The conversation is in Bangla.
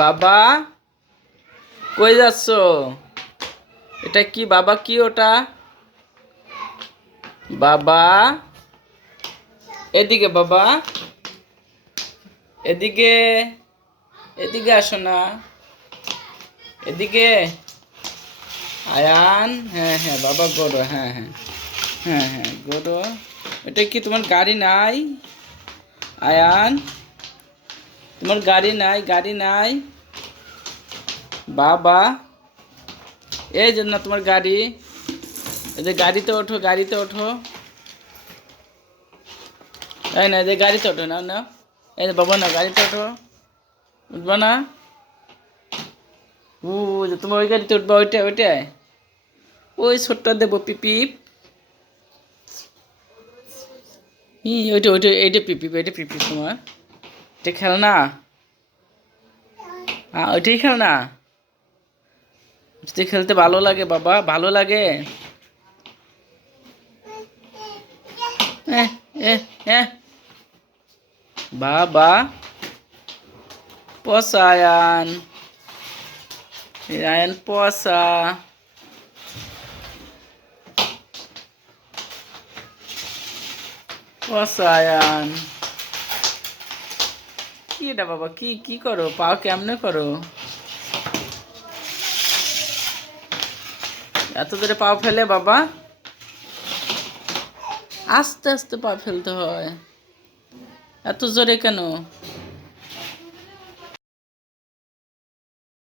বাবা, কই যাচ্ছ? এটা কি বাবা? কি ওটা? বাবা, এদিকে বাবা, এদিকে, এদিকে আসো না। এদিকে আয়ান। হ্যাঁ হ্যাঁ বাবা, গরো। হ্যাঁ হ্যাঁ, হ্যাঁ হ্যাঁ গরো। এটা কি তোমার গাড়ি নাই আয়ান? তোমার গাড়ি নাই? গাড়ি নাই বাবা? এই যে না তোমার গাড়ি। এই যে গাড়িতে ওঠো, গাড়িতে ওঠো। এই না, এই যে গাড়িতে ওঠো। না না, এই যে বাবা, না গাড়িতে ওঠো। উঠবা না? ও, যে তোমার ওই গাড়িতে উঠবা, ওইটাই ওইটাই। ওই ছোট্ট দেবো পিপিপ। ওইটা ওইটা, এইটা পিপিপ, এইটা পিপিপ তোমার। এটা খেলনা? হ্যাঁ, ওইটাই খেলনা। যদি খেলতে ভালো লাগে বাবা, ভালো লাগে। এহ, এহ, এহ। বাবা, পচা আয়ান। আয়ান পচা। পচা আয়ান। কি এটা বাবা? কি কি করো? পাও কেমনে করো? এত জোরে পাও ফেলে বাবা? আস্তে আস্তে পা ফেলতে হয়। এত জোরে কেন?